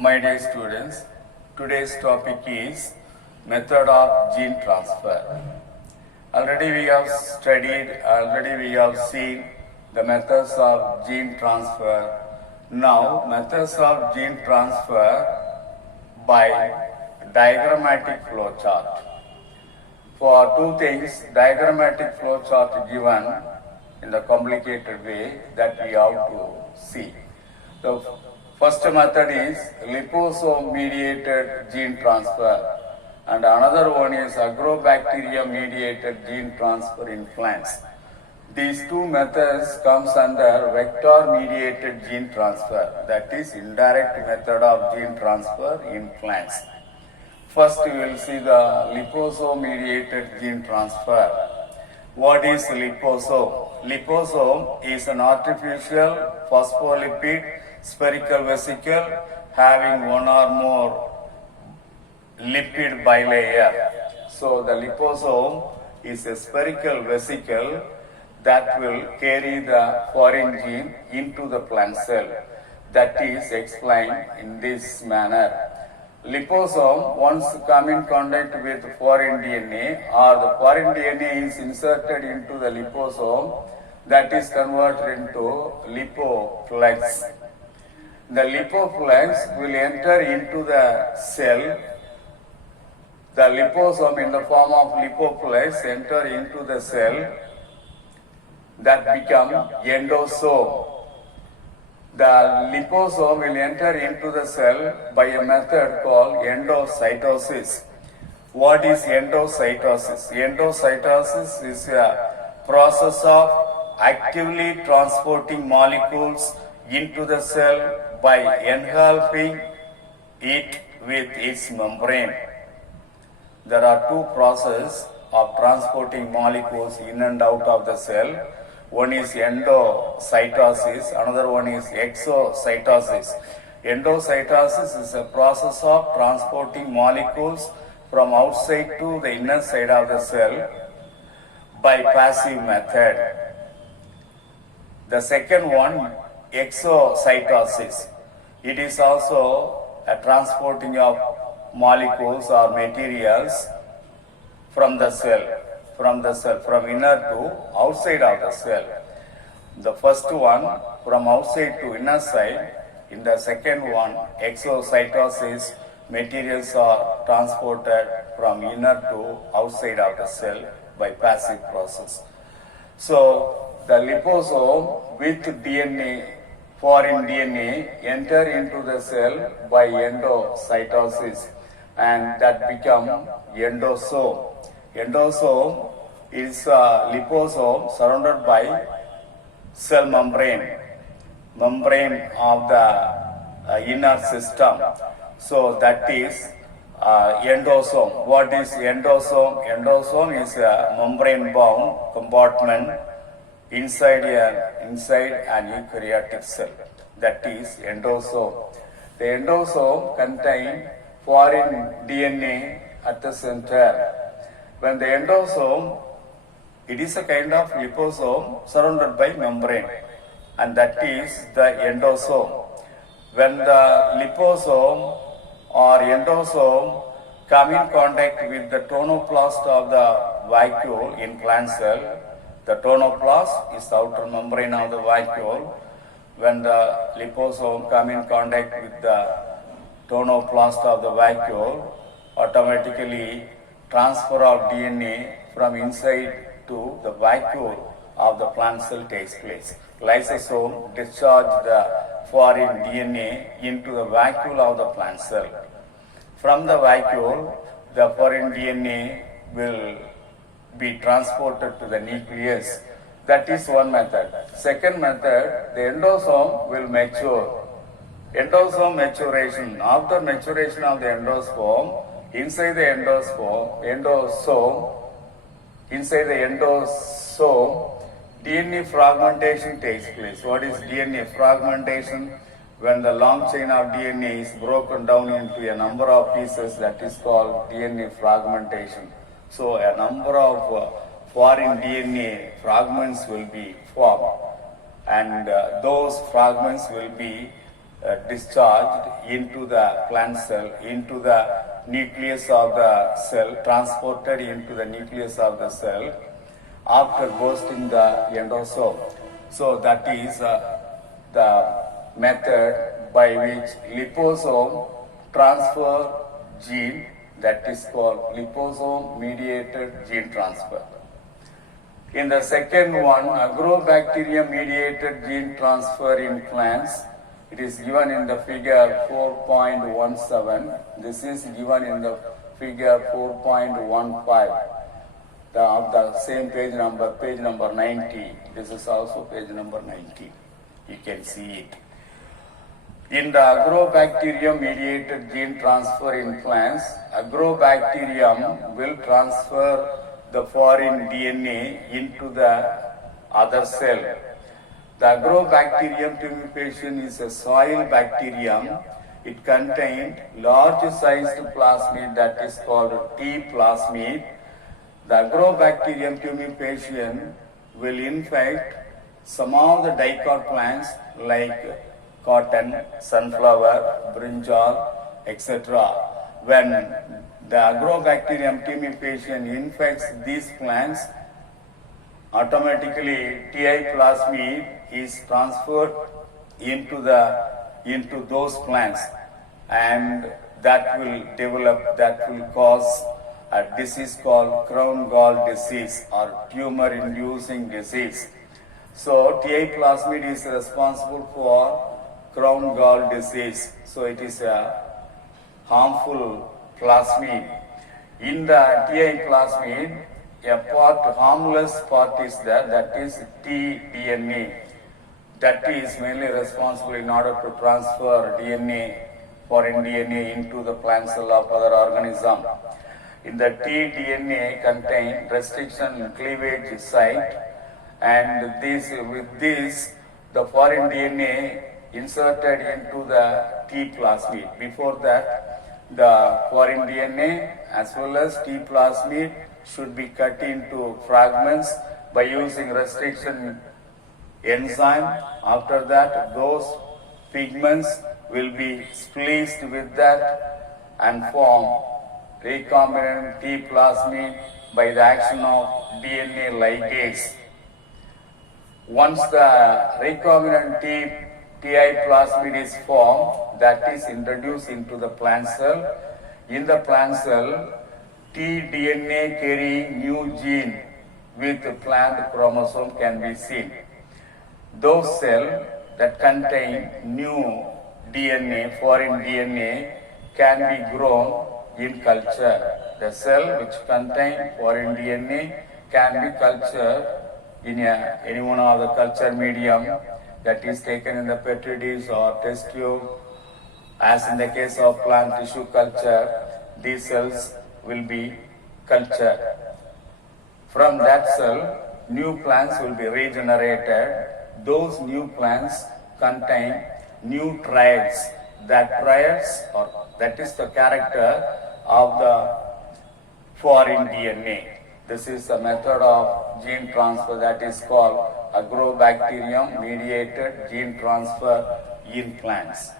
My dear students, today's topic is method of gene transfer. Already we have seen the methods of gene transfer. Now, methods of gene transfer by diagrammatic flow chart. For two things, diagrammatic flow chart given in the complicated way that we have to see. The first method is liposome-mediated gene transfer, and another one is agrobacterium-mediated gene transfer in plants. These two methods comes under vector-mediated gene transfer, that is indirect method of gene transfer in plants. First, we will see the liposome-mediated gene transfer. What is liposome? Liposome is an artificial phospholipid spherical vesicle having one or more lipid bilayer. So the liposome is a spherical vesicle that will carry the foreign gene into the plant cell. That is explained in this manner. Liposome, once come in contact with foreign DNA or the foreign DNA is inserted into the liposome, that is converted into lipoflex. The lipoflex will enter into the cell. The liposome in the form of lipoflex enter into the cell that become endosome. The liposome will enter into the cell by a method called endocytosis. What is endocytosis? Endocytosis is a process of actively transporting molecules into the cell by engulfing it with its membrane. There are two processes of transporting molecules in and out of the cell. One is endocytosis, another one is exocytosis. Endocytosis is a process of transporting molecules from outside to the inner side of the cell by passive method. The second one, exocytosis. It is also a transporting of molecules or materials from the cell, from inner to outside of the cell. The first one from outside to inner side. In the second one, exocytosis, materials are transported from inner to outside of the cell by passive process. So the liposome with DNA, foreign DNA, enter into the cell by endocytosis and that become endosome. Endosome is a liposome surrounded by cell membrane of the inner system. So that is endosome. What is endosome? Endosome is a membrane bound compartment inside an eukaryotic cell. That is endosome. The endosome contains foreign DNA at the center. When the endosome, it is a kind of liposome surrounded by membrane, and that is the endosome. When the liposome or endosome come in contact with the tonoplast of the vacuole in plant cell, the tonoplast is the outer membrane of the vacuole. When the liposome come in contact with the tonoplast of the vacuole, automatically transfer of DNA from inside to the vacuole of the plant cell takes place. Lysosome discharge the foreign DNA into the vacuole of the plant cell. From the vacuole, the foreign DNA will be transported to the nucleus. That is one method. Second method, the endosome will mature. Endosome maturation. After maturation of the endosome, inside the endosome, DNA fragmentation takes place. What is DNA fragmentation? When the long chain of DNA is broken down into a number of pieces, that is called DNA fragmentation. So a number of foreign DNA fragments will be formed, and those fragments will be discharged into the plant cell, into the nucleus of the cell, transported into the nucleus of the cell after bursting the endosome. So that is the method by which liposome transfer gene, that is called liposome mediated gene transfer. In the second one, agrobacterium mediated gene transfer in plants, it is given in the figure 4.17. This is given in the figure 4.15. The same page number 90. This is also page number 90. You can see it. In the agrobacterium mediated gene transfer in plants, agrobacterium will transfer the foreign DNA into the other cell. The agrobacterium tumefacient is a soil bacterium. It contains large sized plasmid that is called T plasmid. The agrobacterium tumefacient will infect some of the dicot plants like cotton, sunflower, brinjal, etc. When the agrobacterium tumefacient infects these plants, automatically Ti plasmid is transferred into those plants, and that will cause a disease called crown gall disease or tumor inducing disease. So Ti plasmid is responsible for crown gall disease. So it is a harmful plasmid. In the Ti plasmid, a harmless part is there, that is tDNA. That is mainly responsible in order to transfer foreign DNA into the plant cell of other organism. In the tDNA contain restriction cleavage site, and with this the foreign DNA inserted into the T plasmid. Before that, the foreign DNA as well as T plasmid should be cut into fragments by using restriction enzyme. After that, those pigments will be spliced with that and form recombinant T plasmid by the action of DNA ligase. Once the recombinant Ti plasmid is formed, that is introduced into the plant cell. In the plant cell, tDNA carrying new gene with plant chromosome can be seen. Those cells that contain new DNA, foreign DNA, can be grown in culture. The cell which contain foreign DNA can be cultured in any one of the culture medium, that is taken in the petri dish or test tube. As in the case of plant tissue culture, these cells will be cultured. From that cell, new plants will be regenerated. Those new plants contain new traits. That is the character of the foreign DNA. This is a method of gene transfer that is called agrobacterium mediated gene transfer in plants.